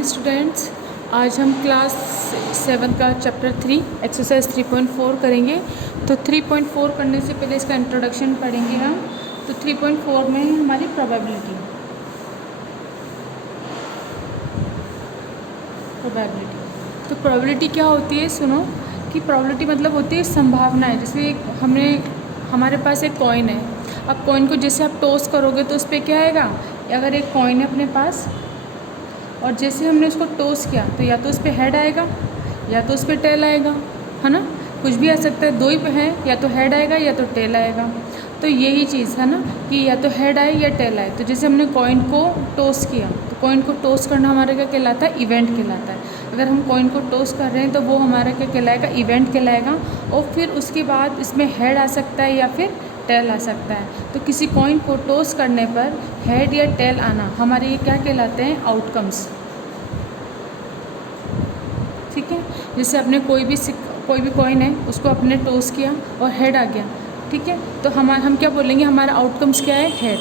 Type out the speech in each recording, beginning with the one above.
Morning students. आज हम class 7 का चैप्टर 3 एक्सरसाइज 3.4 करेंगे। तो 3.4 करने से पहले इसका इंट्रोडक्शन पढ़ेंगे हम। तो 3.4 में है हमारी प्रोबेबिलिटी। तो प्रोबेबिलिटी क्या होती है, सुनो कि प्रोबेबिलिटी मतलब होती है संभावना है। जैसे हमारे पास एक कॉइन है। अब कॉइन को जैसे आप टॉस करोगे तो उस पर क्या आएगा। अगर एक कॉइन है अपने पास और जैसे हमने उसको टॉस किया तो या तो उस पर हेड आएगा या तो उस पर टेल आएगा, है ना। कुछ भी आ सकता है, दो ही है, या तो हेड आएगा या तो टेल आएगा। तो यही चीज़ है ना कि या तो हेड आए या टेल आए। तो जैसे हमने कॉइन को टॉस किया तो कॉइन को टॉस करना हमारा क्या कहलाता है, इवेंट कहलाता है। अगर हम कॉइन को टॉस कर रहे हैं तो वो हमारा क्या कहलाएगा, इवेंट कहलाएगा। और फिर उसके बाद इसमें हेड आ सकता है या फिर टेल आ सकता है। तो किसी कॉइन को टॉस करने पर हेड या टेल आना हमारे ये क्या कहलाते हैं, आउटकम्स। ठीक है, जैसे आपने कोई भी कॉइन है उसको आपने टॉस किया और हेड आ गया, ठीक है, तो हम क्या बोलेंगे, हमारा आउटकम्स क्या है, हेड।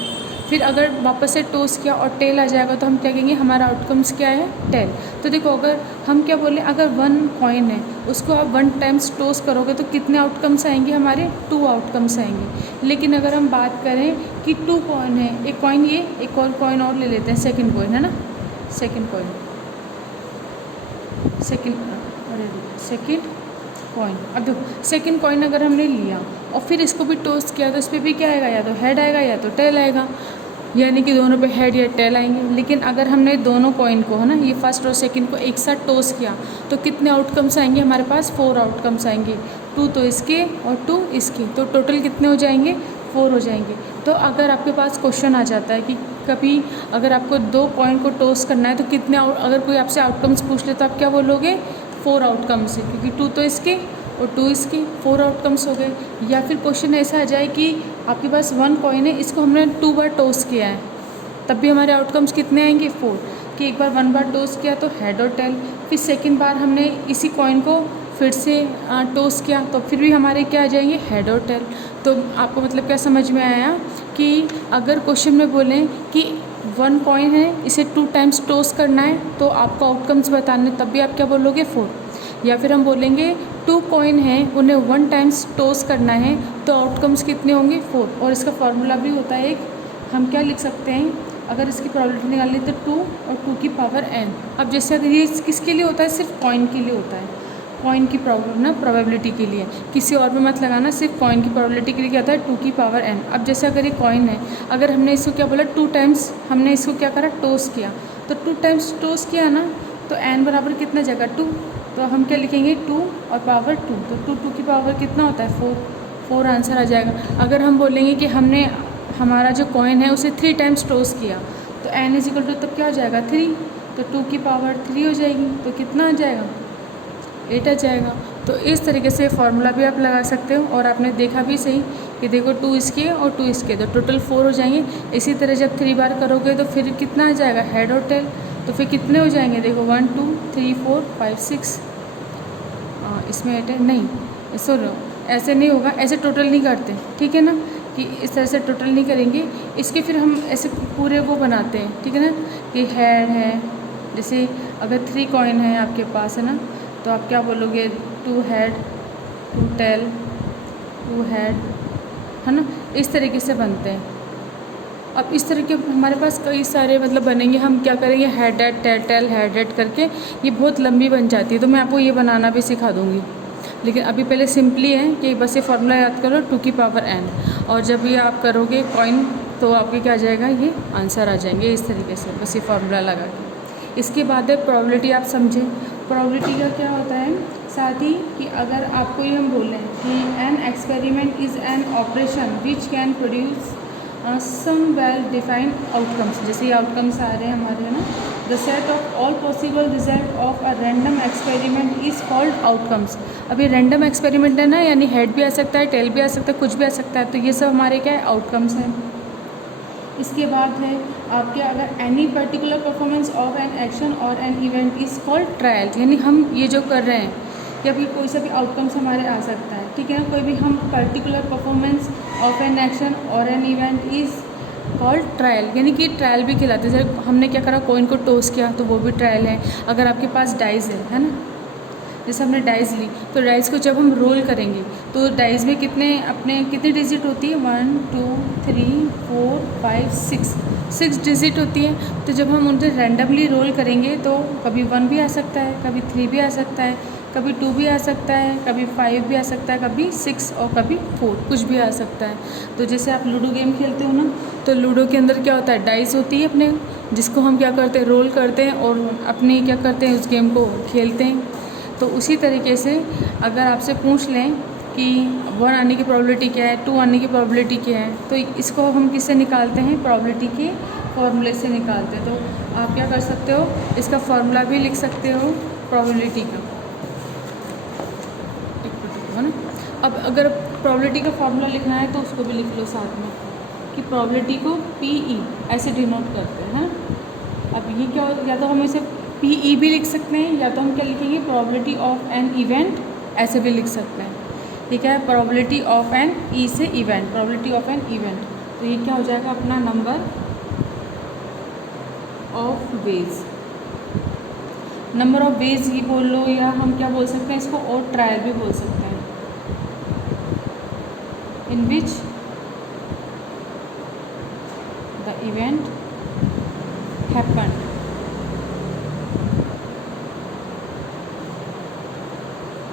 फिर अगर वापस से टॉस किया और टेल आ जाएगा तो हम क्या कहेंगे, हमारा आउटकम्स क्या है, टेल। तो देखो, अगर हम क्या बोले, अगर 1 कॉइन है उसको आप 1 टाइम्स टॉस करोगे तो कितने आउटकम्स आएंगे, हमारे 2 आउटकम्स आएंगे। लेकिन अगर हम बात करें कि 2 कॉइन है, एक कॉइन ये, एक और कॉइन और ले लेते हैं, सेकेंड कॉइन है ना, सेकेंड कॉइन। अब देखो, सेकेंड कॉइन अगर हमने लिया और फिर इसको भी टॉस किया तो इस पर भी क्या आएगा, या तो हेड आएगा या तो टेल आएगा, यानी कि दोनों पे हेड या टेल आएंगे। लेकिन अगर हमने दोनों कॉइन को, है ना, ये फर्स्ट और सेकंड को एक साथ टॉस किया तो कितने आउटकम्स आएंगे हमारे पास, 4 आउटकम्स आएंगे। 2 तो इसके और 2 इसके, तो टोटल कितने हो जाएंगे, 4 हो जाएंगे। तो अगर आपके पास क्वेश्चन आ जाता है कि कभी अगर आपको 2 कॉइन को टॉस करना है तो कितने अगर कोई आपसे आउटकम्स पूछ ले तो आप क्या बोलोगे, 4 आउटकम्स है, क्योंकि 2 तो इसके और 2 इसके, 4 आउटकम्स हो गए। या फिर क्वेश्चन ऐसा आ जाए कि आपके पास 1 कॉइन है, इसको हमने 2 बार टॉस किया है, तब भी हमारे आउटकम्स कितने आएंगे, 4। कि एक बार 1 बार टॉस किया तो हेड और टेल, फिर सेकंड बार हमने इसी कॉइन को फिर से टॉस किया तो फिर भी हमारे क्या आ जाएंगे, हेड और टेल। तो आपको मतलब क्या समझ में आया कि अगर क्वेश्चन में बोलें कि 1 कॉइन है, इसे 2 टाइम्स टॉस करना है तो आपको आउटकम्स बताने, तब भी आप क्या बोलोगे, 4। या फिर हम बोलेंगे 2 कॉइन है, उन्हें 1 टाइम्स टॉस करना है तो आउटकम्स कितने होंगे, 4। और इसका फॉर्मूला भी होता है एक, हम क्या लिख सकते हैं, अगर इसकी प्रोबेबिलिटी निकालनी तो 2 और 2 की पावर n। अब जैसे अगर ये किसके लिए होता है, सिर्फ कॉइन के लिए होता है, कॉइन की प्रोबेबिलिटी के लिए, किसी और में मत लगाना, सिर्फ कॉइन की प्रोबेबिलिटी के लिए क्या होता है, 2 की पावर n। अब जैसे अगर ये कॉइन है, अगर हमने इसको क्या बोला, 2 टाइम्स हमने इसको क्या करा, टॉस किया, तो 2 टाइम्स टॉस किया ना, तो n बराबर कितना जगह 2, तो हम क्या लिखेंगे, 2 और पावर 2, तो 2 की पावर कितना होता है, 4 आंसर आ जाएगा। अगर हम बोलेंगे कि हमने हमारा जो कॉइन है उसे 3 टाइम्स टॉस किया तो n इजिकल टू तब क्या हो जाएगा, 3, तो 2 की पावर 3 हो जाएगी, तो कितना आ जाएगा, 8 आ जाएगा। तो इस तरीके से फार्मूला भी आप लगा सकते हो। और आपने देखा भी सही कि देखो 2 इसके और 2 इसके, तो टोटल 4 हो जाएंगे। इसी तरह जब 3 बार करोगे तो फिर कितना आ जाएगा, हेड और टेल, तो फिर कितने हो जाएंगे, देखो 1 2 3 4 5 6, इसमें 8 है, नहीं सुनो, ऐसे नहीं होगा, ऐसे टोटल नहीं करते, ठीक है ना, कि इस तरह से टोटल नहीं करेंगे। इसके फिर हम ऐसे पूरे वो बनाते हैं, ठीक है ना, कि हेड है, जैसे अगर 3 कॉइन है आपके पास, है ना, तो आप क्या बोलोगे, 2 हेड 2 टेल 2 हेड, है ना, इस तरीके से बनते हैं। अब इस तरह के हमारे पास कई सारे मतलब बनेंगे। हम क्या करेंगे, head head tail tail head head करके, ये बहुत लंबी बन जाती है, तो मैं आपको ये बनाना भी सिखा दूँगी। लेकिन अभी पहले सिंपली है कि बस ये फार्मूला याद करो, 2 की पावर n, और जब ये आप करोगे कॉइन तो आपके क्या आ जाएगा, ये आंसर आ जाएंगे इस तरीके से, बस ये फार्मूला लगा के। इसके बाद है प्रोबेबिलिटी। आप समझें प्रोबेबिलिटी का क्या होता है, साथ ही कि अगर आपको ये हम बोलें कि an experiment is an operation which can produce some well defined outcomes, जैसे ये आउटकम्स आ रहे हैं हमारे, है ना, the set of all possible result of a random experiment is called outcomes. अब ये रैंडम एक्सपेरिमेंट है ना, यानी हेड भी आ सकता है, टेल भी आ सकता है, कुछ भी आ सकता है, तो ये सब हमारे क्या है, आउटकम्स हैं। इसके बाद है आपके, अगर any particular performance of an action और an event is called trial, यानी हम ये जो कर रहे हैं या फिर कोई सा भी आउटकम्स हमारे आ सकता है, ठीक है ना, कोई भी हम particular performance of an action और an event is called trial, यानी कि ट्रायल भी खिलाते हैं। जैसे हमने क्या करा, कॉइन को टॉस किया तो वो भी ट्रायल है। अगर आपके पास डाइस है ना, जैसे हमने डाइस ली तो डाइस को जब हम रोल करेंगे तो डाइस में कितनी डिजिट होती है, 1 2 3 4 5 6 डिजिट होती है। तो जब हम उनसे रैंडमली रोल करेंगे तो कभी 1 भी आ सकता है, कभी 3 भी आ सकता है, कभी 2 भी आ सकता है, कभी 5 भी आ सकता है, कभी 6 और कभी 4 कुछ भी आ सकता है। तो जैसे आप लूडो गेम खेलते हो ना, तो लूडो के अंदर क्या होता है, डाइस होती है अपने, जिसको हम क्या करते हैं, रोल करते हैं और अपनी क्या करते हैं, उस गेम को खेलते हैं। तो उसी तरीके से अगर आपसे पूछ लें कि 1 आने की प्रोबेबिलिटी क्या है, 2 आने की प्रोबेबिलिटी क्या है, तो इसको हम किससे निकालते हैं, प्रोबेबिलिटी के फॉर्मूले से निकालते हैं। तो आप क्या कर सकते हो, इसका फॉर्मूला भी लिख सकते हो प्रोबेबिलिटी का, है ना। अब अगर प्रोबेबिलिटी का फॉर्मूला लिखना है तो उसको भी लिख लो साथ में, कि प्रोबेबिलिटी को PE ऐसे डिनोट करते हैं, है। अब ये क्या हो, या तो हम इसे PE भी लिख सकते हैं, या तो हम क्या लिखेंगे, प्रोबेबिलिटी ऑफ एन इवेंट ऐसे भी लिख सकते हैं। ठीक है, प्रोबेबिलिटी ऑफ एन, ई से event, probability of an event. तो ये क्या हो जाएगा अपना number of ways, number of ways ही बोल लो, या हम क्या बोल सकते हैं इसको, और ट्रायल भी बोल सकते हैं, इन विच द इवेंट हैपन्ड।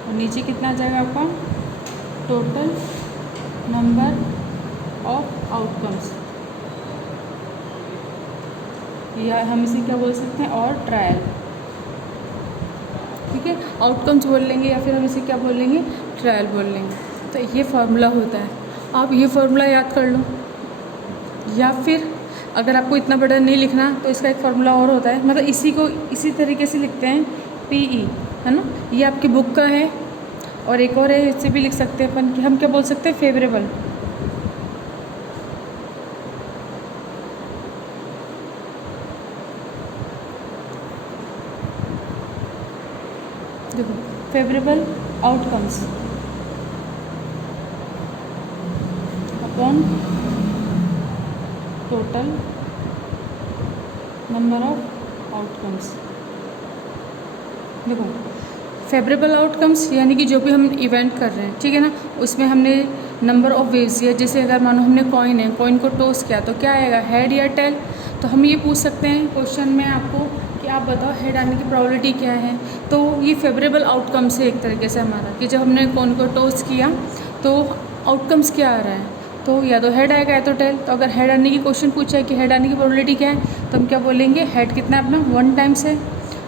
और नीचे कितना आ जाएगा आपका, टोटल नंबर ऑफ आउटकम्स, या हम इसे क्या बोल सकते हैं, और ट्रायल। ठीक है, आउटकम्स बोल लेंगे या फिर हम इसे क्या बोल लेंगे, ट्रायल बोल लेंगे। तो ये फार्मूला होता है, आप ये फार्मूला याद कर लो। या फिर अगर आपको इतना बड़ा नहीं लिखना तो इसका एक फार्मूला और होता है, मतलब इसी को इसी तरीके से लिखते हैं, PE, है ना। ये आपकी बुक का है, और एक और है, इससे भी लिख सकते हैं अपन, कि हम क्या बोल सकते हैं, फेवरेबल। देखो, favourable outcomes upon total number of outcomes. देखो, फेवरेबल आउटकम्स यानी कि जो भी हम इवेंट कर रहे हैं, ठीक है ना, उसमें हमने नंबर ऑफ वेज दिया। जैसे अगर मानो हमने कॉइन है, कॉइन को टॉस किया तो क्या आएगा, हेड या टेल। तो हम ये पूछ सकते हैं क्वेश्चन में आपको कि आप बताओ हेड आने की प्रोबेबिलिटी क्या है। तो ये फेवरेबल आउटकम्स है एक तरीके से हमारा, कि जब हमने कॉइन को टॉस किया तो आउटकम्स क्या आ रहा है, तो या तो हेड आएगा या तो टेल। तो अगर हेड आने की क्वेश्चन पूछा है कि हेड आने की प्रोबेबिलिटी क्या है, तो हम क्या बोलेंगे, हेड कितना है अपना, 1 टाइम्स है।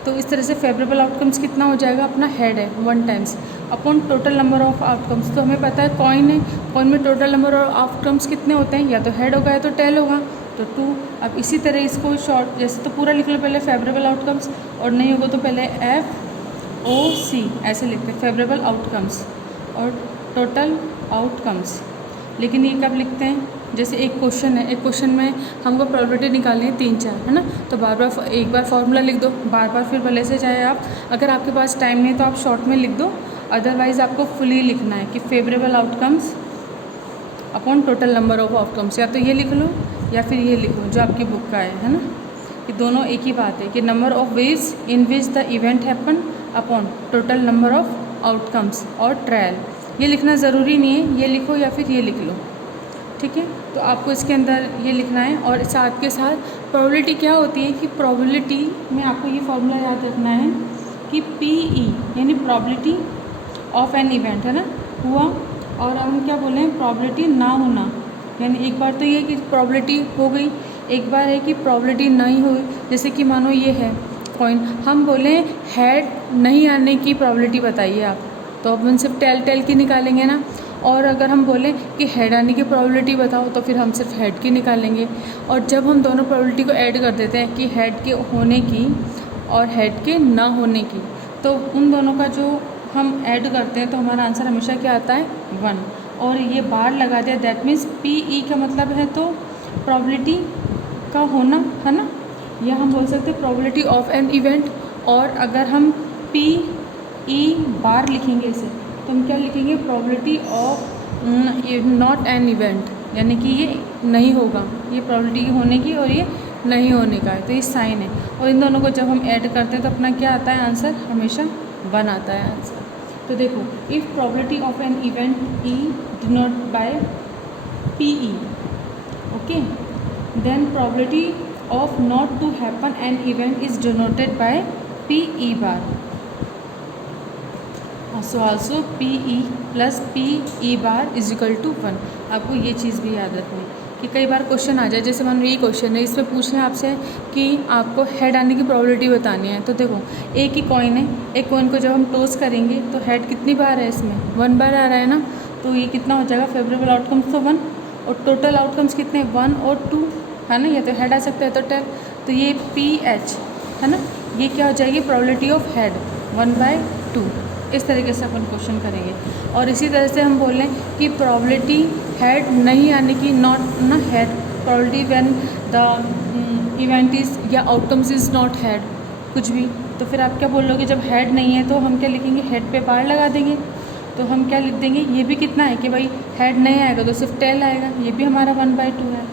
तो इस तरह से फेवरेबल आउटकम्स कितना हो जाएगा, अपना हेड है 1 times upon total number of outcomes. तो हमें पता है कॉइन है, कॉइन में टोटल नंबर ऑफ आउटकम्स कितने होते हैं, या तो हेड होगा या तो टेल होगा, तो 2। अब इसी तरह इसको शॉर्ट, जैसे तो पूरा लिख लो पहले फेवरेबल आउटकम्स, और नहीं होगा तो पहले FOC ऐसे लिखते हैं, फेवरेबल आउटकम्स और टोटल आउटकम्स। लेकिन ये कब लिखते हैं, जैसे एक क्वेश्चन है, एक क्वेश्चन में हमको प्रोबेबिलिटी निकालनी है 3-4, है ना, तो बार बार एक बार फार्मूला लिख दो, बार बार फिर भले से चाहे आप, अगर आपके पास टाइम नहीं तो आप शॉर्ट में लिख दो, अदरवाइज़ आपको फुली लिखना है कि favourable outcomes upon total number of outcomes. या तो ये लिख लो या फिर ये लिखो जो आपकी बुक का है ना, कि दोनों एक ही बात है, कि number of ways in which the event happen upon total number of outcomes और ट्रायल। ये लिखना ज़रूरी नहीं है, ये लिखो या फिर ये लिख लो, ठीक है। तो आपको इसके अंदर ये लिखना है, और साथ के साथ प्रोबेबिलिटी क्या होती है, कि प्रोबेबिलिटी में आपको ये फॉर्मूला याद रखना है कि PE यानी प्रोबेबिलिटी ऑफ एन इवेंट, है ना, हुआ, और हम क्या बोले हैं, प्रोबेबिलिटी ना होना, यानी एक बार तो ये कि प्रोबेबिलिटी हो गई, एक बार है कि प्रोबेबिलिटी नहीं हुई। जैसे कि मानो ये है कॉइन, हम बोले हेड नहीं आने की प्रोबेबिलिटी बताइए आप, तो अपन सिर्फ टेल की निकालेंगे ना। और अगर हम बोलें कि हेड आने की प्रोबेबिलिटी बताओ, तो फिर हम सिर्फ हेड की निकालेंगे। और जब हम दोनों प्रोबेबिलिटी को ऐड कर देते हैं, कि हेड के होने की और हेड के ना होने की, तो उन दोनों का जो हम ऐड करते हैं तो हमारा आंसर हमेशा क्या आता है, 1। और ये बार लगा दिया, दैट मीन्स PE का मतलब है तो प्रोबेबिलिटी का होना, है ना, या हम बोल सकते हैं प्रोबेबिलिटी ऑफ एन इवेंट। और अगर हम PE बार लिखेंगे इसे, तो हम क्या लिखेंगे, probability of not an event, यानी कि ये नहीं होगा, ये प्रोबेबिलिटी होने की और ये नहीं होने का है, तो ये साइन है। और इन दोनों को जब हम ऐड करते हैं तो अपना क्या आता है आंसर, हमेशा 1 आता है आंसर। तो देखो, if probability of an event E denote by P E, okay, then probability of not to happen an event is denoted by PE bar. So also PE plus PE bar is equal to 1। आपको ये चीज़ भी याद रखनी है कि कई बार question आ जाए, जैसे मान लो ये क्वेश्चन है, इसमें पूछे आपसे कि आपको हेड आने की प्रोबेबिलिटी बतानी है। तो देखो, एक ही कॉइन है, एक कॉइन को जब हम टॉस करेंगे तो हेड कितनी बार है, इसमें 1 बार आ रहा है ना, तो ये कितना हो जाएगा, फेवरेबल आउटकम्स तो 1 और टोटल आउटकम्स कितने, 1 और 2 है ना, ये तो हेड आ सकता है तो टेल, तो ये PH है ना, ये क्या हो जाएगी, प्रोबेबिलिटी ऑफ हेड 1/2। इस तरीके से अपन क्वेश्चन करेंगे। और इसी तरह से हम बोल रहे हैं कि प्रोबेबिलिटी हेड नहीं आने की, नॉट ना head, probability when the event is या आउटकम्स इज़ नॉट हेड, कुछ भी, तो फिर आप क्या बोलोगे, जब हेड नहीं है तो हम क्या लिखेंगे, हेड पे बार लगा देंगे। तो हम क्या लिख देंगे, ये भी कितना है कि भाई हेड नहीं आएगा तो सिर्फ टेल आएगा, ये भी हमारा 1/2 है।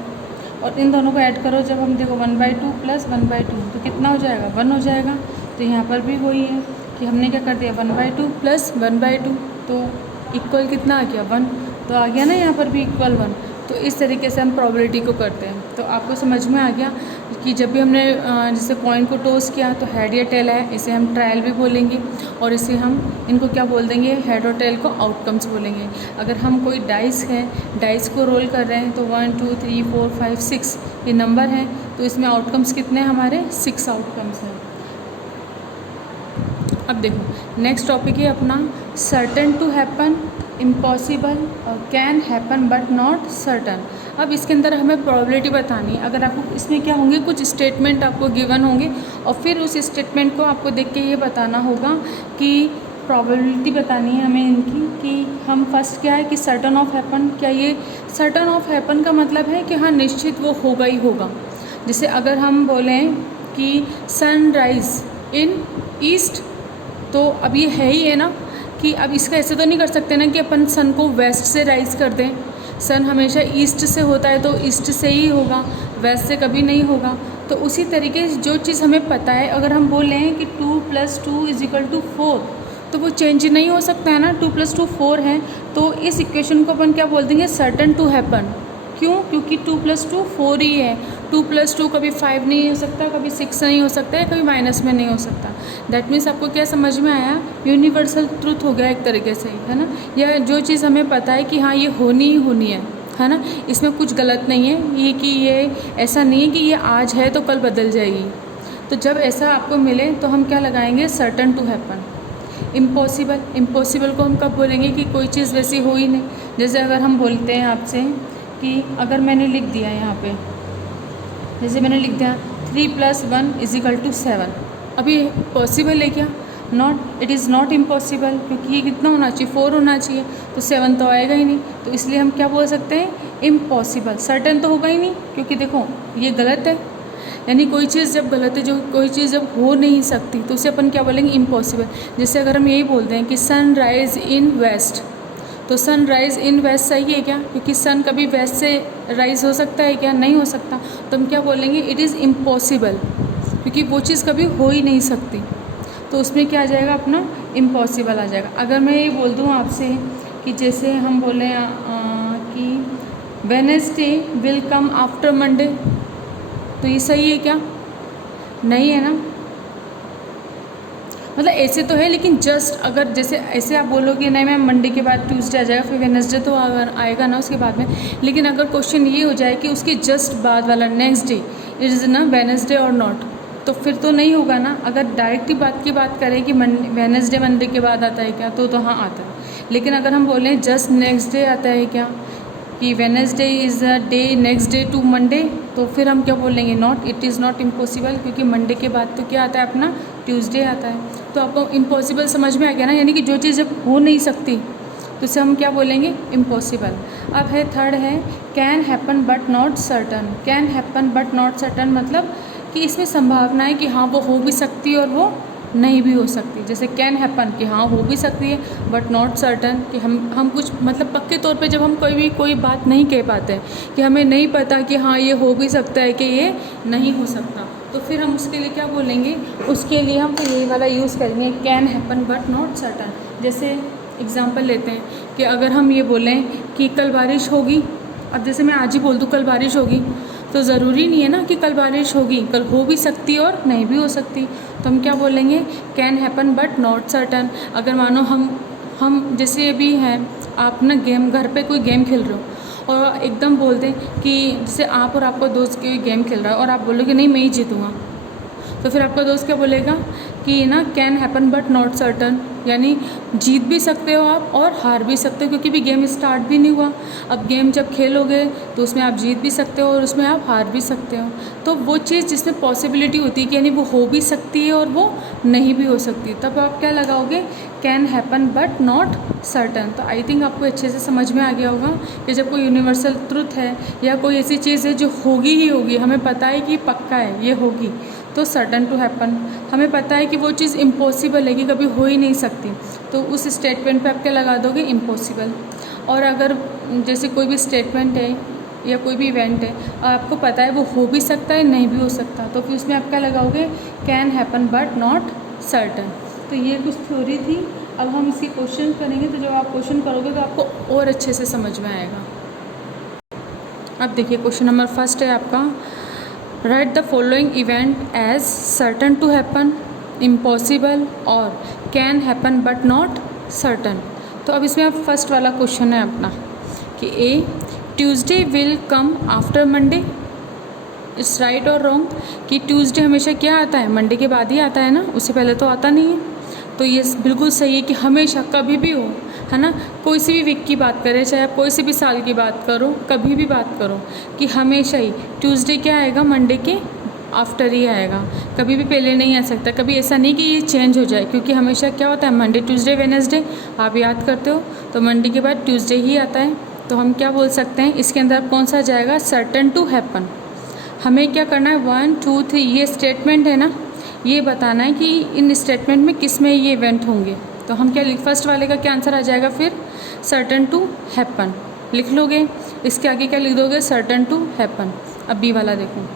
और इन दोनों को ऐड करो, जब हम देखो 1/2 प्लस 1/2 तो कितना हो जाएगा, 1 हो जाएगा। तो यहाँ पर भी वही है कि हमने क्या कर दिया, 1/2 प्लस 1/2 तो इक्वल कितना आ गया, 1, तो आ गया ना यहाँ पर भी इक्वल 1। तो इस तरीके से हम प्रोबेबिलिटी को करते हैं। तो आपको समझ में आ गया कि जब भी हमने जैसे कॉइन को टॉस किया तो हेड या टेल है, इसे हम ट्रायल भी बोलेंगे, और इसे हम इनको क्या बोल देंगे, हेड और टेल को आउटकम्स बोलेंगे। अगर हम कोई डाइस है, डाइस को रोल कर रहे हैं तो 1 2 3 4 5 6 ये नंबर हैं, तो इसमें आउटकम्स कितने हैं हमारे, 6 आउटकम्स हैं। अब देखो, नेक्स्ट टॉपिक है अपना सर्टेन टू हैपन, इम्पॉसिबल और can happen but not certain. अब इसके अंदर हमें प्रोबेबिलिटी बतानी है। अगर आपको इसमें क्या होंगे, कुछ स्टेटमेंट आपको गिवन होंगे और फिर उस स्टेटमेंट को आपको देख के ये बताना होगा कि प्रोबेबिलिटी बतानी है हमें इनकी, कि हम फर्स्ट क्या है कि सर्टन ऑफ हैपन, क्या ये सर्टन ऑफ हैपन का मतलब है कि हाँ निश्चित वो होगा ही होगा। जैसे अगर हम बोलें कि सनराइज़ इन ईस्ट, तो अब ये है ही है ना, कि अब इसका ऐसे तो नहीं कर सकते ना कि अपन सन को वेस्ट से राइज़ कर दें। सन हमेशा ईस्ट से होता है तो ईस्ट से ही होगा, वेस्ट से कभी नहीं होगा। तो उसी तरीके से जो चीज़ हमें पता है, अगर हम बोल रहे हैं कि 2 + 2 = 4, तो वो चेंज नहीं हो सकता है ना, 2 + 2 4 है। तो इस इक्वेशन को अपन क्या बोल देंगे, सर्टन टू हैपन। क्यों, क्योंकि 2 + 2 4 ही है। 2 + 2 कभी 5 नहीं हो सकता, कभी 6 नहीं हो सकता है, कभी माइनस में नहीं हो सकता। दैट मीन्स आपको क्या समझ में आया, यूनिवर्सल ट्रूथ हो गया एक तरीके से, है ना। यह जो चीज़ हमें पता है कि हाँ ये होनी ही होनी है ना, इसमें कुछ गलत नहीं है, ये कि ये ऐसा नहीं है कि ये आज है तो कल बदल जाएगी। तो जब ऐसा आपको मिले तो हम क्या लगाएंगे, certain to happen. Impossible, impossible को हम कब बोलेंगे कि कोई चीज़ वैसी हो ही नहीं। जैसे अगर हम बोलते हैं आपसे कि अगर मैंने लिख दिया यहाँ पे, जैसे मैंने लिख दिया 3 + 1 = 7, अभी पॉसिबल है क्या, not, it is not impossible, क्योंकि ये कितना होना चाहिए, 4 होना चाहिए, तो 7 तो आएगा ही नहीं। तो इसलिए हम क्या बोल सकते हैं, इम्पॉसिबल। सर्टेन तो होगा ही नहीं, क्योंकि देखो ये गलत है, यानी कोई चीज़ जब गलत है, जो कोई चीज़ जब हो नहीं सकती तो उसे अपन क्या बोलेंगे, इम्पॉसिबल। जैसे अगर हम यही बोलते हैं कि सनराइज़ इन वेस्ट, तो सनराइज़ इन वेस्ट सही है क्या, क्योंकि सन कभी वेस्ट से राइज़ हो सकता है क्या, नहीं हो सकता। तो हम क्या बोलेंगे, इट इज़ इम्पॉसिबल, क्योंकि वो चीज़ कभी हो ही नहीं सकती। तो उसमें क्या आ जाएगा, अपना इम्पॉसिबल आ जाएगा। अगर मैं ये बोल दूँ आपसे कि जैसे हम बोलें कि Wednesday will come after Monday, तो ये सही है क्या, नहीं है ना। मतलब ऐसे तो है, लेकिन जस्ट अगर जैसे ऐसे आप बोलोगे नहीं मैम मंडे के बाद ट्यूसडे आ जाएगा, फिर वेडनेसडे तो आएगा ना उसके बाद में। लेकिन अगर क्वेश्चन ये हो जाए कि उसके जस्ट बाद वाला नेक्स्ट डे इट इज़ ना वेडनेसडे और नॉट, तो फिर तो नहीं होगा ना। अगर डायरेक्ट ही बात की बात करें कि वेडनेसडे मंडे के बाद आता है क्या, तो हाँ आता है। लेकिन अगर हम बोलें जस्ट नेक्स्ट डे आता है क्या, कि Wednesday is a day next day to Monday, तो फिर हम क्या बोलेंगे, not, it is not impossible, क्योंकि मंडे के बाद तो क्या आता है अपना, ट्यूसडे आता है। तो आपको इम्पॉसिबल समझ में आ गया ना, यानी कि जो चीज़ जब हो नहीं सकती तो इसे हम क्या बोलेंगे, इम्पॉसिबल। अब है थर्ड है can happen but not certain. Can happen but not certain मतलब कि इसमें संभावना है कि हाँ वो हो भी सकती है और वो नहीं भी हो सकती। जैसे कैन हैपन कि हाँ हो भी सकती है, बट नॉट सर्टन कि हम कुछ मतलब पक्के तौर पे जब हम कोई बात नहीं कह पाते कि हमें नहीं पता कि हाँ ये हो भी सकता है कि ये नहीं हो सकता, तो फिर हम उसके लिए क्या बोलेंगे, उसके लिए हम फिर यही वाला यूज़ करेंगे, can happen but not certain. जैसे एग्ज़ाम्पल लेते हैं कि अगर हम ये बोलें कि कल बारिश होगी, अब जैसे मैं आज ही बोल दूँ कल बारिश होगी, तो ज़रूरी नहीं है ना कि कल बारिश होगी, कल हो भी सकती है और नहीं भी हो सकती। तो हम क्या बोलेंगे, can happen but not certain. अगर मानो हम जैसे अभी हैं, आप ना घर पे कोई गेम खेल रहे हो और एकदम बोल दें कि जैसे आप और आपका दोस्त कोई गेम खेल रहा है और आप बोलोगे नहीं मैं ही जीतूँगा, तो फिर आपका दोस्त क्या बोलेगा कि ना can happen but not certain, यानी जीत भी सकते हो आप और हार भी सकते हो, क्योंकि भी गेम स्टार्ट भी नहीं हुआ। अब गेम जब खेलोगे तो उसमें आप जीत भी सकते हो और उसमें आप हार भी सकते हो। तो वो चीज़ जिसमें पॉसिबिलिटी होती है कि यानी वो हो भी सकती है और वो नहीं भी हो सकती, तब आप क्या लगाओगे, can happen but not certain. तो आई थिंक आपको अच्छे से समझ में आ गया होगा कि जब कोई यूनिवर्सल ट्रुथ है या कोई ऐसी चीज़ है जो होगी ही होगी, हमें पता है कि पक्का है ये होगी, तो सर्टन टू हैपन। हमें पता है कि वो चीज़ इम्पॉसिबल है कि कभी हो ही नहीं सकती, तो उस स्टेटमेंट पे आप क्या लगा दोगे, इम्पॉसिबल। और अगर जैसे कोई भी स्टेटमेंट है या कोई भी इवेंट है और आपको पता है वो हो भी सकता है नहीं भी हो सकता, तो फिर उसमें आप क्या लगाओगे, can happen but not certain. तो ये कुछ थ्योरी थी। अब हम इसकी क्वेश्चन करेंगे, तो जब आप क्वेश्चन करोगे तो आपको और अच्छे से समझ में आएगा। अब देखिए क्वेश्चन नंबर फर्स्ट है आपका, write the following event as certain to happen, impossible और can happen but not certain. तो अब इसमें अब फर्स्ट वाला क्वेश्चन है अपना कि a, Tuesday will come after Monday, it's right और रॉन्ग। कि ट्यूसडे हमेशा क्या आता है, मंडे के बाद ही आता है ना, उससे पहले तो आता नहीं है। तो ये बिल्कुल सही है कि हमेशा कभी भी हो, है ना, कोई सी भी वीक की बात करें, चाहे आप कोई सी भी साल की बात करो, कभी भी बात करो, कि हमेशा ही ट्यूसडे क्या आएगा, मंडे के आफ्टर ही आएगा, कभी भी पहले नहीं आ सकता। कभी ऐसा नहीं कि ये चेंज हो जाए, क्योंकि हमेशा क्या होता है, मंडे ट्यूसडे वेडनेसडे आप याद करते हो, तो मंडे के बाद ट्यूसडे ही आता है। तो हम क्या बोल सकते हैं, इसके अंदर कौन सा जाएगा, सर्टन टू हैपन। हमें क्या करना है, 1 2 3 ये स्टेटमेंट है ना, ये बताना है कि इन स्टेटमेंट में किस में ये इवेंट होंगे। तो हम क्या फर्स्ट वाले का क्या आंसर आ जाएगा, फिर सर्टन टू हैपन लिख लोगे। इसके आगे क्या लिख दोगे, सर्टन टू हैपन। अब बी वाला देखो,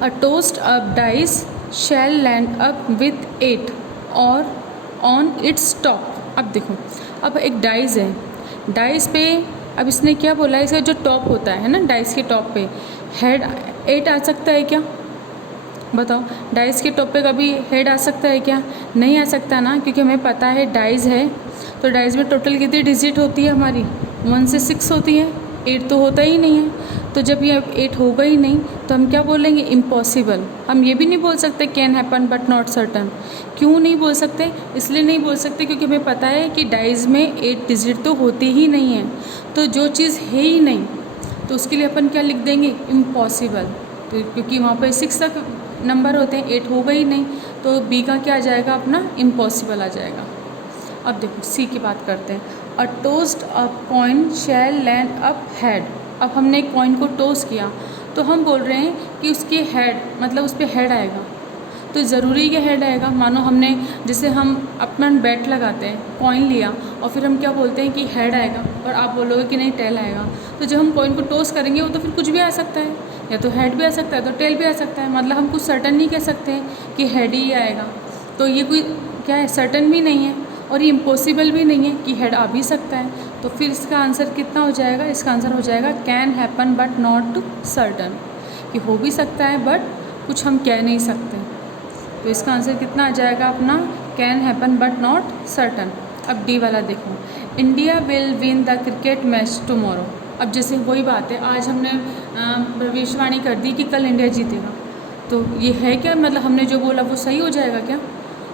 a toss of dice shall land up with 8 और ऑन इट्स टॉप। अब देखो, अब एक डाइस है, डाइस पे अब इसने क्या बोला है, इसका जो टॉप होता है ना, डाइस के टॉप पे हेड 8 आ सकता है क्या, बताओ। डाइस के टॉप पे कभी हेड आ सकता है क्या, नहीं आ सकता ना, क्योंकि हमें पता है डाइस है, तो डाइस में टोटल कितनी डिजिट होती है हमारी, 1 से 6 होती है, 8 तो होता ही नहीं है। तो जब ये 8 होगा ही नहीं, तो हम क्या बोलेंगे, इम्पॉसिबल। हम ये भी नहीं बोल सकते can happen but not certain. क्यों नहीं बोल सकते, इसलिए नहीं बोल सकते क्योंकि हमें पता है कि डाइस में 8 डिजिट तो होती ही नहीं है, तो जो चीज़ है ही नहीं तो उसके लिए अपन क्या लिख देंगे, इम्पॉसिबल। तो क्योंकि वहाँ पर 6 तक नंबर होते हैं, 8 होगा ही नहीं, तो बी का क्या आ जाएगा अपना, इम्पॉसिबल आ जाएगा। अब देखो सी की बात करते हैं, a toss a coin shall land up head. अब हमने एक कॉइन को टोस्ट किया, तो हम बोल रहे हैं कि उसके हेड मतलब उस पर हेड आएगा, तो ज़रूरी क्या हेड आएगा। मानो हमने जैसे हम अपना बैट लगाते हैं, कॉइन लिया और फिर हम क्या बोलते हैं कि हेड आएगा, और आप बोलोगे कि नहीं टेल आएगा। तो जब हम कॉइन को टॉस करेंगे वो तो फिर कुछ भी आ सकता है, या तो हेड भी आ सकता है तो टेल भी आ सकता है, मतलब हम कुछ सर्टन नहीं कह सकते कि हेड ही आएगा। तो ये कोई क्या है, सर्टन भी नहीं है और ये इम्पॉसिबल भी नहीं है कि हेड आ भी सकता है। तो फिर इसका आंसर कितना हो जाएगा, इसका आंसर हो जाएगा can happen but not certain, कि हो भी सकता है बट कुछ हम कह नहीं सकते। तो इसका आंसर कितना आ जाएगा अपना, can happen but not certain. अब डी वाला देखो, India will win the cricket match tomorrow. अब जैसे वही बात है, आज हमने भविष्यवाणी कर दी कि कल इंडिया जीतेगा, तो ये है क्या, मतलब हमने जो बोला वो सही हो जाएगा क्या,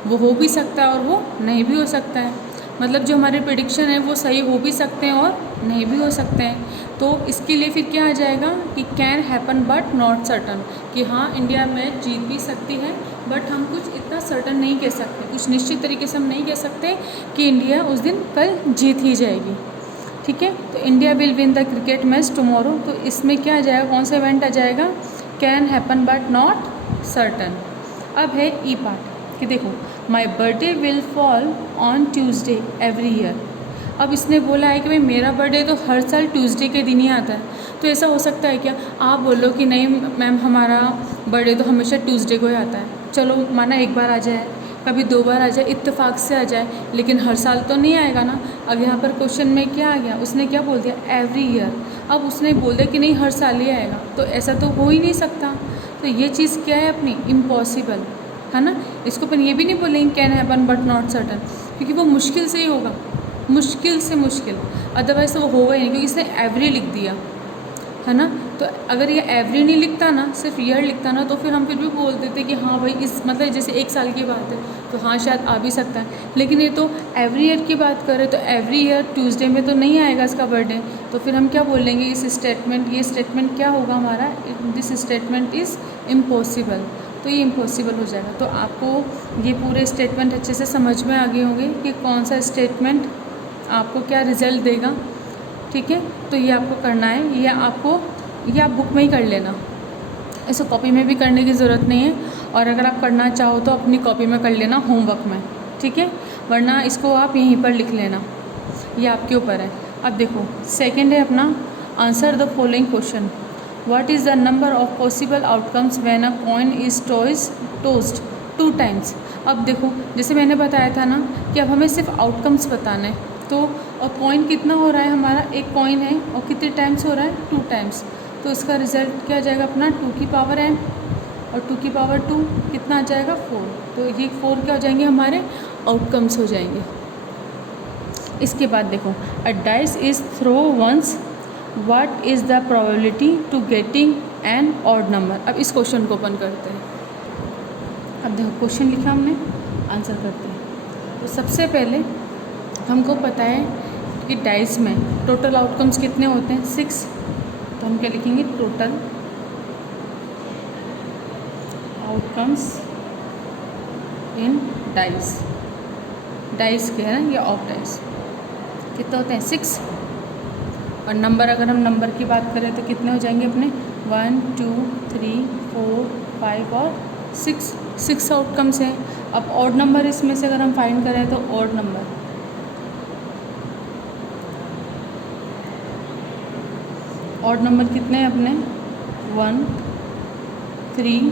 वो हो भी सकता है और वो नहीं भी हो सकता है। मतलब जो हमारे प्रेडिक्शन है वो सही हो भी सकते हैं और नहीं भी हो सकते हैं। तो इसके लिए फिर क्या आ जाएगा कि can happen but not certain, कि हाँ इंडिया मैच जीत भी सकती है बट हम कुछ इतना सर्टन नहीं कह सकते, कुछ निश्चित तरीके से हम नहीं कह सकते कि इंडिया उस दिन कल जीत ही जाएगी। ठीक है, तो India will win the cricket match tomorrow, तो इसमें क्या आ जाएगा, कौन सा इवेंट आ जाएगा, can happen but not certain. अब है ई पार्ट, कि देखो my birthday will fall on Tuesday every year. अब इसने बोला है कि भाई मेरा बर्थडे तो हर साल ट्यूसडे के दिन ही आता है, तो ऐसा हो सकता है क्या? आप बोलो कि नहीं मैम हमारा बर्थडे तो हमेशा ट्यूसडे को ही आता है, चलो माना एक बार आ जाए, कभी 2 बार आ जाए, इत्तेफाक से आ जाए, लेकिन हर साल तो नहीं आएगा ना। अब यहाँ पर क्वेश्चन में क्या आ गया, उसने क्या बोल दिया एवरी ईयर। अब उसने बोल दिया कि नहीं हर साल ही आएगा, तो ऐसा तो हो ही नहीं सकता। तो ये चीज़ क्या है अपनी, इम्पॉसिबल है ना। इसको अपन ये भी नहीं बोलेंगे can happen but not certain, क्योंकि वो मुश्किल से ही होगा, मुश्किल से मुश्किल, अदरवाइज़ तो वो होगा ही नहीं, क्योंकि इसने एवरी लिख दिया है ना। तो अगर ये एवरी नहीं लिखता ना, सिर्फ ईयर लिखता ना, तो फिर हम फिर भी बोल देते कि हाँ भाई इस मतलब जैसे 1 साल की बात है तो हाँ शायद आ भी सकता है, लेकिन ये तो एवरी ईयर की बात करें तो एवरी ईयर ट्यूसडे में तो नहीं आएगा इसका बर्थडे, तो फिर हम क्या बोलेंगे इस स्टेटमेंट, ये स्टेटमेंट क्या होगा हमारा, दिस स्टेटमेंट इज़ इम्पॉसिबल। तो ये इम्पॉसिबल हो जाएगा। तो आपको ये पूरे स्टेटमेंट अच्छे से समझ में आ गए होंगे कि कौन सा स्टेटमेंट आपको क्या रिज़ल्ट देगा, ठीक है। तो ये आपको करना है, ये आप बुक में ही कर लेना, इसे कॉपी में भी करने की ज़रूरत नहीं है, और अगर आप करना चाहो तो अपनी कॉपी में कर लेना होमवर्क में, ठीक है, वरना इसको आप यहीं पर लिख लेना, ये आपके ऊपर है। अब देखो सेकंड है अपना answer the following question, what is the number of possible outcomes when a coin is tossed 2 times. अब देखो जैसे मैंने बताया था ना कि अब हमें सिर्फ आउटकम्स बताना है, तो और कॉइन कितना हो रहा है हमारा, एक कॉइन है और कितने टाइम्स हो रहा है 2 टाइम्स, तो इसका रिज़ल्ट क्या आ जाएगा अपना 2 की पावर n और 2 की पावर 2 कितना आ जाएगा 4, तो ये 4 क्या हो जाएंगे हमारे आउटकम्स हो जाएंगे। इसके बाद देखो a dice is throw once, what is the probability to getting an odd number. अब इस क्वेश्चन को ओपन करते हैं। अब देखो क्वेश्चन लिखा हमने, आंसर करते हैं। तो सबसे पहले हमको पता है कि डाइस में टोटल आउटकम्स कितने होते हैं 6, तो हम क्या लिखेंगे total outcomes in dice, dice के है ना या ऑफ डाइस कितने होते हैं 6, और नंबर अगर हम नंबर की बात करें तो कितने हो जाएंगे अपने 1 2 3 4 5 और 6 आउटकम्स हैं। अब ऑड नंबर इसमें से अगर हम फाइंड करें तो ऑड नंबर कितने हैं अपने 1 3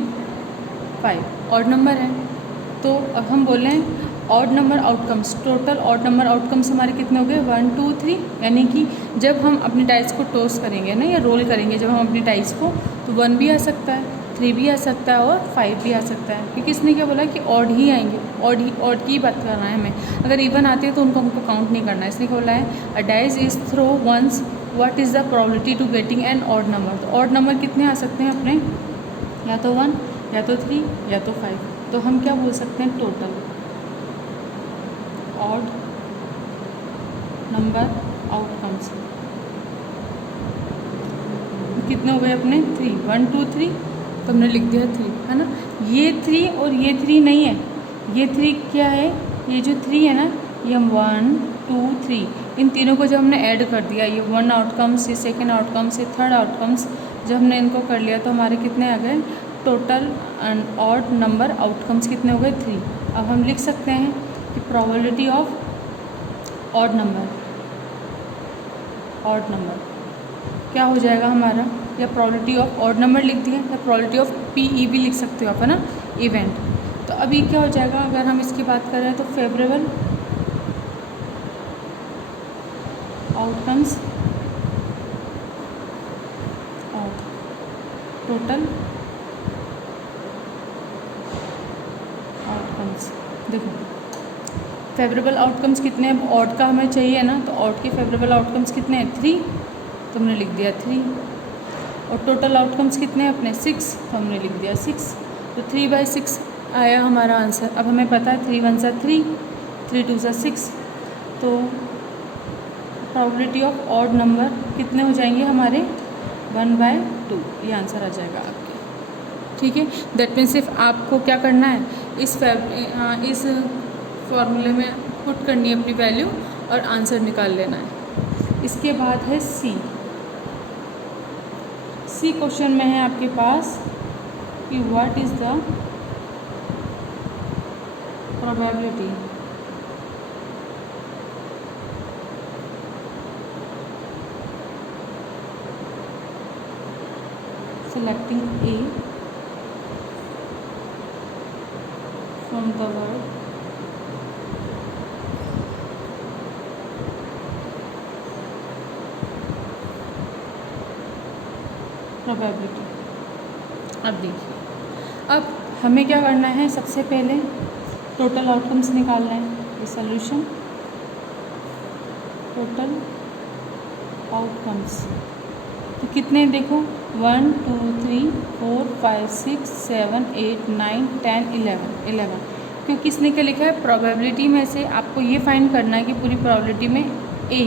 5 ऑड नंबर है। तो अब हम बोलें odd number outcomes, total odd number outcomes हमारे कितने हो गए 1 2 3, यानी कि जब हम अपनी डाइस को टॉस करेंगे ना या रोल करेंगे जब हम अपनी डाइस को, तो 1 भी आ सकता है, 3 भी आ सकता है और 5 भी आ सकता है, क्योंकि इसने क्या बोला कि ऑड ही आएंगे, ऑड की बात करना है हमें। अगर इवन आते हैं तो उनको हमको काउंट नहीं करना है। इसने क्या बोला है a dice is throw once, what is the probability to getting an odd number. तो ऑड नंबर कितने आ सकते हैं अपने, या तो 1 या तो 3 या तो 5, तो हम क्या बोल सकते हैं टोटल ऑड नंबर आउटकम्स कितने हो गए अपने 3 1 2 3, तो हमने लिख दिया 3 है ना। ये 3 और ये 3 नहीं है, ये 3 क्या है, ये जो 3 है ना ये हम 1 2 3 इन तीनों को जब हमने ऐड कर दिया, ये 1 आउटकम्स, ये सेकेंड आउटकम्स, ये थर्ड आउटकम्स, जब हमने इनको कर लिया तो हमारे कितने आ गए टोटल ऑड नंबर आउटकम्स कितने हो गए 3। अब हम लिख सकते हैं कि प्रोबेबिलिटी ऑफ ऑड नंबर क्या हो जाएगा हमारा, या प्रोबेबिलिटी ऑफ ऑड नंबर लिख दिया या प्रोबेबिलिटी ऑफ PE भी लिख सकते हो आप, है ना, इवेंट। तो अभी क्या हो जाएगा अगर हम इसकी बात करें तो favourable outcomes of total outcomes. देखो फेवरेबल आउटकम्स कितने हैं, ऑड का हमें चाहिए ना, तो ऑड के फेवरेबल आउटकम्स कितने हैं 3, तो हमने लिख दिया 3, और टोटल आउटकम्स कितने हैं अपने 6, तो हमने लिख दिया 6, तो 3/6 आया हमारा आंसर। अब हमें पता है 3 1 3 3 2 6, तो प्रोबेबिलिटी ऑफ ऑड नंबर कितने हो जाएंगे हमारे 1/2, ये आंसर आ जाएगा आपके, ठीक है। दैट मीन्स सिर्फ आपको क्या करना है इस फॉर्मूले में पुट करनी है अपनी वैल्यू और आंसर निकाल लेना है। इसके बाद है सी क्वेश्चन में है आपके पास कि what is the probability selecting A from the word probability। अब देखिए, अब हमें क्या करना है, सबसे पहले टोटल आउटकम्स निकालना है। ये सॉल्यूशन टोटल आउटकम्स तो कितने देखो 1 2 3 4 5 6 7 8 9 10 11 क्योंकि इसने क्या लिखा है, प्रोबेबिलिटी में से आपको ये फाइंड करना है कि पूरी प्रोबेबिलिटी में ए,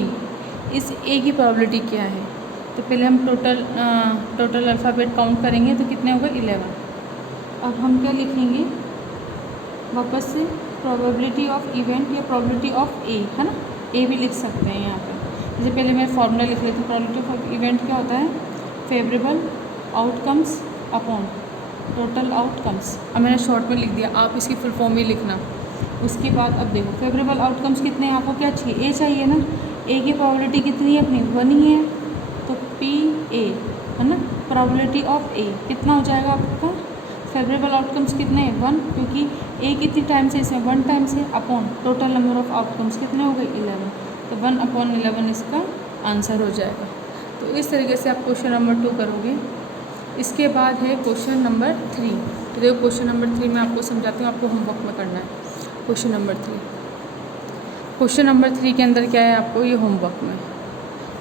इस ए की प्रोबेबिलिटी क्या है। तो पहले हम टोटल अल्फ़ाबेट काउंट करेंगे तो कितने होगा 11। अब हम क्या लिखेंगे वापस से, प्रोबेबिलिटी ऑफ इवेंट या प्रोबेबिलिटी ऑफ ए, है ना, ए भी लिख सकते हैं यहाँ पे। जैसे पहले मैं फॉर्मूला लिख लेती हूँ, प्रोबेबिलिटी ऑफ इवेंट क्या होता है, favourable outcomes upon total outcomes. अब मैंने शॉर्ट में लिख दिया, आप इसकी फुल फॉर्म में लिखना। उसके बाद अब देखो फेवरेबल आउटकम्स कितने हैं, आपको क्या चाहिए, ए चाहिए ना, ए की प्रोबेबिलिटी कितनी है अपनी 1 ही है, तो पी ए है ना। प्रोबेबिलिटी ऑफ ए कितना हो जाएगा आपका, फेवरेबल आउटकम्स कितने हैं 1, क्योंकि ए कितनी टाइम से इसमें 1 टाइम से, upon total number of outcomes कितने हो गए 11, तो 1/11 इसका आंसर हो जाएगा। तो इस तरीके से आप क्वेश्चन नंबर 2 करोगे। इसके बाद है क्वेश्चन नंबर 3। तो देखो क्वेश्चन नंबर 3 मैं आपको समझाती हूँ, आपको होमवर्क में करना है। क्वेश्चन नंबर 3 के अंदर क्या है, आपको ये होमवर्क में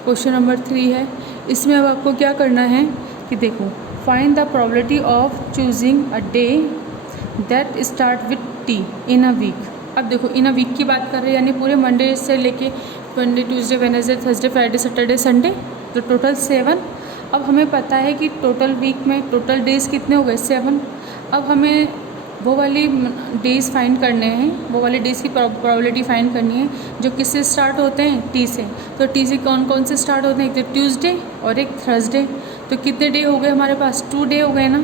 क्वेश्चन नंबर 3 है। इसमें अब आपको क्या करना है कि देखो, find the probability of choosing a day that start with T in a week. अब देखो इन अ वीक की बात कर रहे हैं, यानी पूरे मंडे से लेके Monday Tuesday Wednesday Thursday Friday Saturday Sunday, तो टोटल 7। अब हमें पता है कि टोटल वीक में टोटल डेज़ कितने हो गए 7। अब हमें वो वाली डेज़ फाइंड करने हैं, वो वाले डेज़ की प्रोबेबिलिटी फाइंड करनी है जो किससे स्टार्ट होते हैं, टी से। तो टी से कौन कौन से स्टार्ट होते हैं, एक तो ट्यूसडे और एक थर्सडे। तो कितने डे हो गए हमारे पास, 2 डे हो गए ना।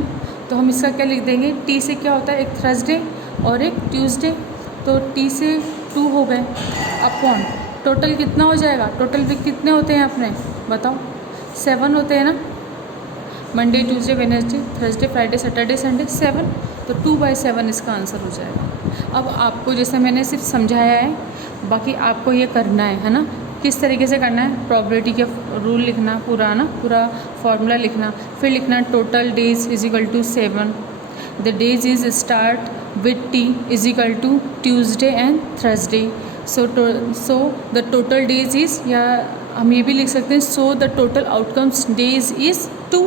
तो हम इसका क्या लिख देंगे, टी से क्या होता है, एक थर्सडे और एक ट्यूसडे, तो टी से 2 हो गए, अपॉन टोटल कितना हो जाएगा, टोटल वीक कितने होते हैं अपने बताओ, 7 होते हैं ना, Monday Tuesday Wednesday Thursday Friday Saturday Sunday 7, तो 2/7 इसका आंसर हो जाएगा। अब आपको जैसे मैंने सिर्फ समझाया है, बाकी आपको ये करना है ना, किस तरीके से करना है, प्रोबेबिलिटी के रूल लिखना पूरा फार्मूला लिखना, फिर लिखना total days is equal to 7, the days is start with T is equal to Tuesday and Thursday, so the total days is, या हम ये भी लिख सकते हैं so the total outcomes days is 2,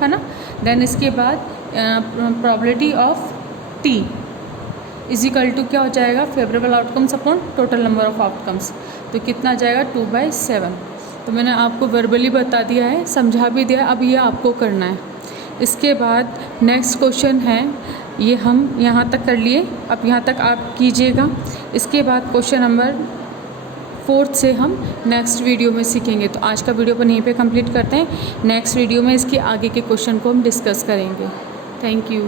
है ना। देन इसके बाद probability of T is equal to क्या हो जाएगा, favourable outcomes upon total number of outcomes, तो कितना आ जाएगा 2/7। तो मैंने आपको वर्बली बता दिया है, समझा भी दिया है, अब ये आपको करना है। इसके बाद नेक्स्ट क्वेश्चन है, ये हम यहाँ तक कर लिए, अब यहाँ तक आप कीजिएगा। इसके बाद क्वेश्चन नंबर 4 से हम नेक्स्ट वीडियो में सीखेंगे। तो आज का वीडियो अपन यहीं पे कंप्लीट करते हैं, नेक्स्ट वीडियो में इसके आगे के क्वेश्चन को हम डिस्कस करेंगे। Thank you.